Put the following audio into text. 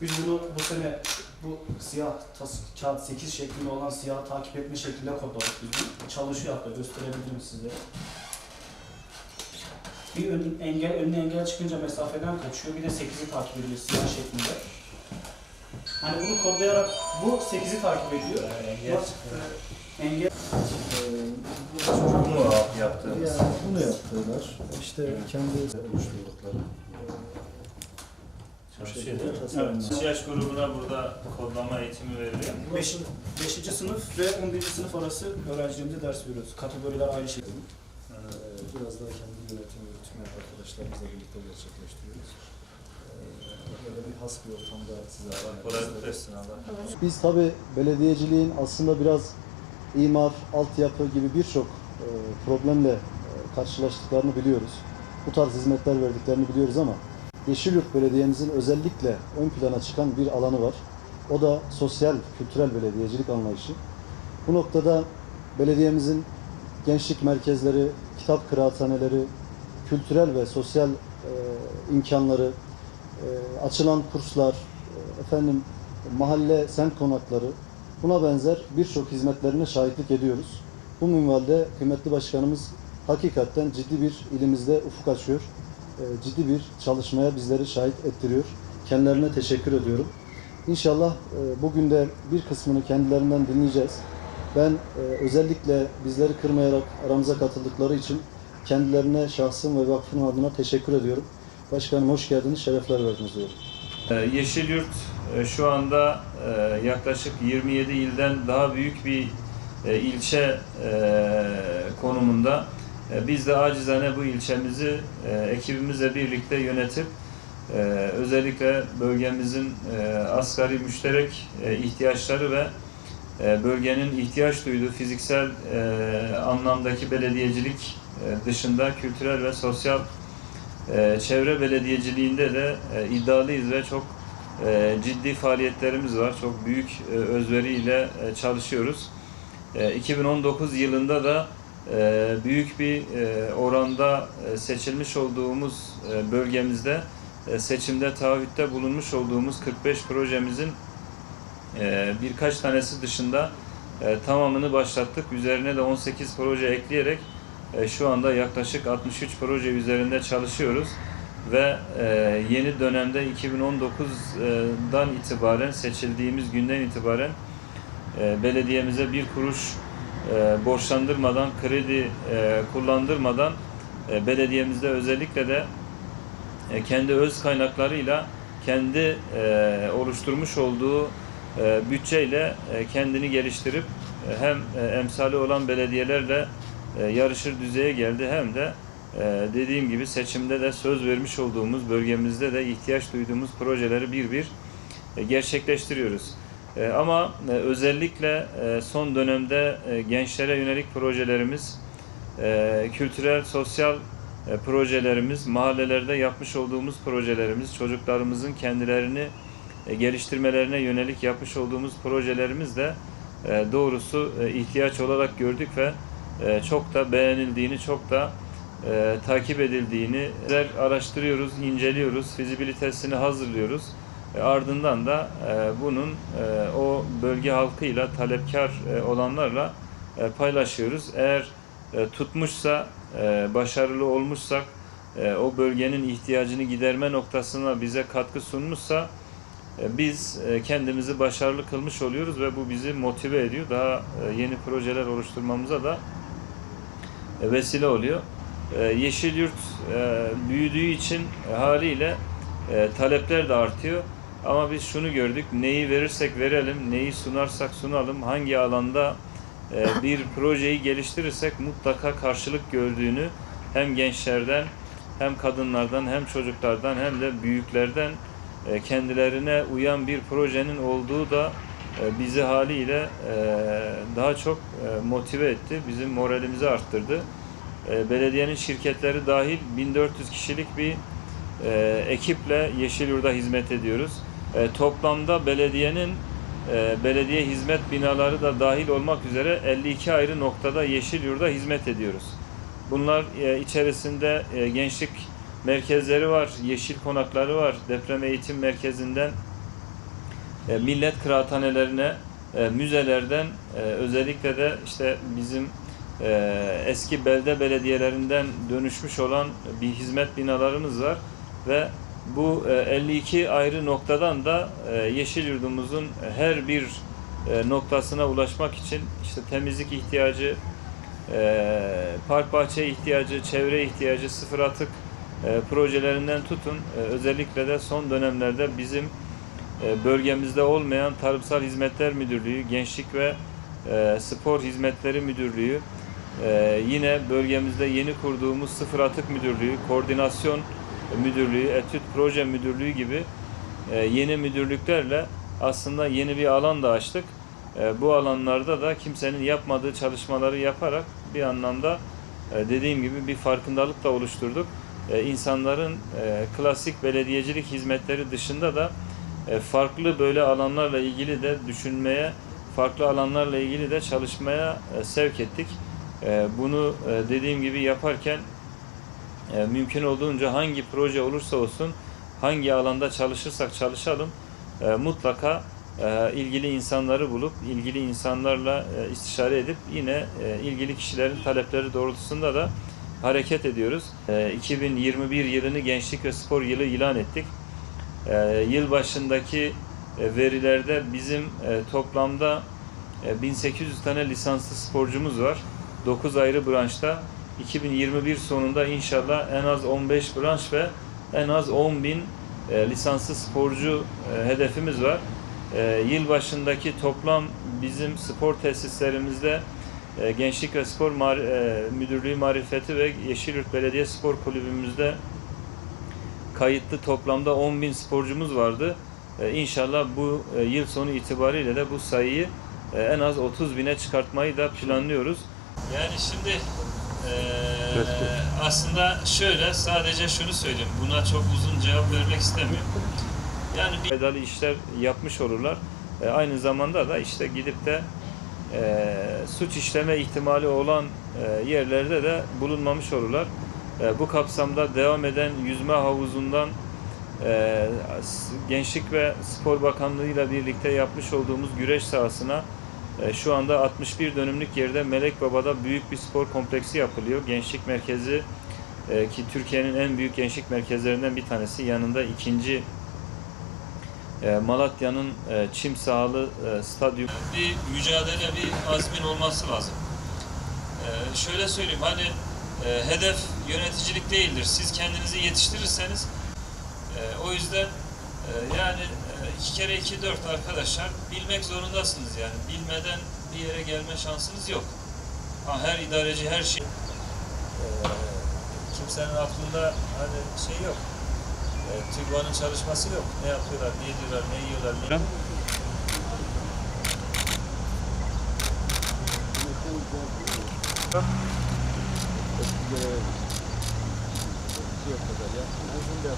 Biz bunu bu sene bu siyah tas, kağıt 8 şeklinde olan siyah takip etme şeklinde kodladık biz bunu. Çalışıyor hatta gösterebilirim size. Bir ön, engel, önüne engel çıkınca mesafeden kaçıyor. Bir de 8'i takip ediyor siyah şeklinde. Hani bunu kodlayarak bu 8'i takip ediyor. engel Bak, engel Bu mu yaptığımız? Yani bunu yaptılar. İşte kendi oluşturdukları. Tasarımlar. Kaç yaş grubuna burada kodlama eğitimi veriliyor? 5. 5. sınıf ve 11. sınıf arası öğrencilerimize ders veriyoruz. Kategoriler ayrı şekilde. Ee, Biraz daha kendi yönetim yürütme arkadaşlarımızla birlikte gerçekleştiriyoruz. Ee, Böyle bir has bir ortamda size versin Allah. Biz tabi belediyeciliğin aslında biraz imar, altyapı gibi birçok e, problemle e, karşılaştıklarını biliyoruz. Bu tarz hizmetler verdiklerini biliyoruz ama Yeşilyurt Belediye'mizin özellikle ön plana çıkan bir alanı var. O da sosyal, kültürel belediyecilik anlayışı. Bu noktada belediyemizin gençlik merkezleri, kitap kıraathaneleri, kültürel ve sosyal e, imkanları, e, açılan kurslar, e, efendim mahalle semt konakları buna benzer birçok hizmetlerine şahitlik ediyoruz. Bu minvalde kıymetli başkanımız hakikaten ciddi bir ilimizde ufuk açıyor. E, Ciddi bir çalışmaya bizleri şahit ettiriyor. Kendilerine teşekkür ediyorum. İnşallah e, bugün de bir kısmını kendilerinden dinleyeceğiz. Ben e, özellikle bizleri kırmayarak aramıza katıldıkları için kendilerine şahsım ve vakfım adına teşekkür ediyorum. Başkanım hoş geldiniz, şerefler verdiniz diyorum. Yeşilyurt şu anda yaklaşık 27 ilden daha büyük bir ilçe konumunda. E, Biz de acizane bu ilçemizi e, ekibimizle birlikte yönetip e, özellikle bölgemizin asgari müşterek ihtiyaçları ve bölgenin ihtiyaç duyduğu fiziksel anlamdaki belediyecilik dışında kültürel ve sosyal çevre belediyeciliğinde de iddialıyız ve çok ciddi faaliyetlerimiz var. Çok büyük özveriyle çalışıyoruz. E, 2019 yılında da büyük bir e, oranda e, seçilmiş olduğumuz e, bölgemizde seçimde taahhütte bulunmuş olduğumuz 45 projemizin birkaç tanesi dışında tamamını başlattık. Üzerine de 18 proje ekleyerek şu anda yaklaşık 63 proje üzerinde çalışıyoruz ve yeni dönemde 2019'dan itibaren seçildiğimiz günden itibaren belediyemize bir kuruş e, borçlandırmadan, kredi e, kullandırmadan e, belediyemizde özellikle de e, kendi öz kaynaklarıyla kendi e, oluşturmuş olduğu e, bütçeyle e, kendini geliştirip e, hem e, emsali olan belediyelerle e, yarışır düzeye geldi hem de e, dediğim gibi seçimde de söz vermiş olduğumuz bölgemizde de ihtiyaç duyduğumuz projeleri bir bir e, gerçekleştiriyoruz. E, Ama e, özellikle e, son dönemde gençlere yönelik projelerimiz, kültürel, sosyal projelerimiz, mahallelerde yapmış olduğumuz projelerimiz, çocuklarımızın kendilerini geliştirmelerine yönelik yapmış olduğumuz projelerimiz de doğrusu ihtiyaç olarak gördük ve çok da beğenildiğini, çok da takip edildiğini araştırıyoruz, inceliyoruz, fizibilitesini hazırlıyoruz. E, ardından da e, bunun e, o bölge halkıyla, talepkar olanlarla paylaşıyoruz. Eğer tutmuşsa, başarılı olmuşsak, o bölgenin ihtiyacını giderme noktasına bize katkı sunmuşsa biz kendimizi başarılı kılmış oluyoruz ve bu bizi motive ediyor. Daha yeni projeler oluşturmamıza da vesile oluyor. E, Yeşilyurt büyüdüğü için haliyle talepler de artıyor. Ama biz şunu gördük, neyi verirsek verelim, neyi sunarsak sunalım, hangi alanda e, bir projeyi geliştirirsek mutlaka karşılık gördüğünü hem gençlerden hem kadınlardan hem çocuklardan hem de büyüklerden e, kendilerine uyan bir projenin olduğu da e, bizi haliyle daha çok motive etti, bizim moralimizi arttırdı. Belediyenin şirketleri dahil 1400 kişilik bir ekiple Yeşilyurt'a hizmet ediyoruz. E, Toplamda belediyenin e, belediye hizmet binaları da dahil olmak üzere 52 ayrı noktada Yeşilyurt'a hizmet ediyoruz. Bunlar e, içerisinde e, gençlik merkezleri var, yeşil konakları var, deprem eğitim merkezinden e, millet kıraathanelerine, e, müzelerden e, özellikle de işte bizim e, eski belde belediyelerinden dönüşmüş olan bir hizmet binalarımız var ve bu e, 52 ayrı noktadan da e, Yeşil Yurdumuzun her bir e, noktasına ulaşmak için işte temizlik ihtiyacı, e, park bahçe ihtiyacı, çevre ihtiyacı, sıfır atık e, projelerinden tutun. E, özellikle de son dönemlerde bizim e, bölgemizde olmayan Tarımsal Hizmetler Müdürlüğü, Gençlik ve e, Spor Hizmetleri Müdürlüğü, e, yine bölgemizde yeni kurduğumuz Sıfır Atık Müdürlüğü, Koordinasyon Müdürlüğü, Etüt Proje Müdürlüğü gibi e, yeni müdürlüklerle aslında yeni bir alan da açtık. E, bu alanlarda da kimsenin yapmadığı çalışmaları yaparak bir anlamda e, dediğim gibi bir farkındalık da oluşturduk. İnsanların klasik belediyecilik hizmetleri dışında da farklı böyle alanlarla ilgili de düşünmeye, farklı alanlarla ilgili de çalışmaya sevk ettik. Bunu dediğim gibi yaparken e, mümkün olduğunca hangi proje olursa olsun, hangi alanda çalışırsak çalışalım e, mutlaka e, ilgili insanları bulup ilgili insanlarla e, istişare edip yine e, ilgili kişilerin talepleri doğrultusunda da hareket ediyoruz. E, 2021 yılını Gençlik ve Spor Yılı ilan ettik. E, yıl başındaki e, verilerde bizim e, toplamda e, 1800 tane lisanslı sporcumuz var. 9 ayrı branşta. 2021 sonunda inşallah en az 15 branş ve en az 10 bin e, lisanslı sporcu e, hedefimiz var. E, yıl başındaki toplam bizim spor tesislerimizde e, Gençlik ve Spor Mar- e, Müdürlüğü Marifeti ve Yeşilyurt Belediye Spor Kulübümüzde kayıtlı toplamda 10 bin sporcumuz vardı. E, İnşallah bu e, yıl sonu itibariyle de bu sayıyı e, en az 30 bine çıkartmayı da planlıyoruz. Yani şimdi e, aslında şöyle sadece şunu söyleyeyim. Buna çok uzun cevap vermek istemiyorum. Yani bir faydalı işler yapmış olurlar. E, aynı zamanda da işte gidip de e, suç işleme ihtimali olan e, yerlerde de bulunmamış olurlar. E, bu kapsamda devam eden yüzme havuzundan e, Gençlik ve Spor Bakanlığı ile birlikte yapmış olduğumuz güreş sahasına e, şu anda 61 dönümlük yerde Melek Baba'da büyük bir spor kompleksi yapılıyor. Gençlik merkezi e, ki Türkiye'nin en büyük gençlik merkezlerinden bir tanesi. Yanında ikinci e, Malatya'nın e, çim sahalı stadyum. Bir mücadele, bir azmin olması lazım. Şöyle söyleyeyim hani hedef yöneticilik değildir. Siz kendinizi yetiştirirseniz o yüzden e, yani e, iki kere iki dört arkadaşlar bilmek zorundasınız yani. Bilmeden bir yere gelme şansınız yok. Ha, her idareci her şey e, kimsenin aklında hani şey yok. E, TÜGVA'nın çalışması yok. Ne yapıyorlar, ne ediyorlar, ne yiyorlar, ne... Şey ya.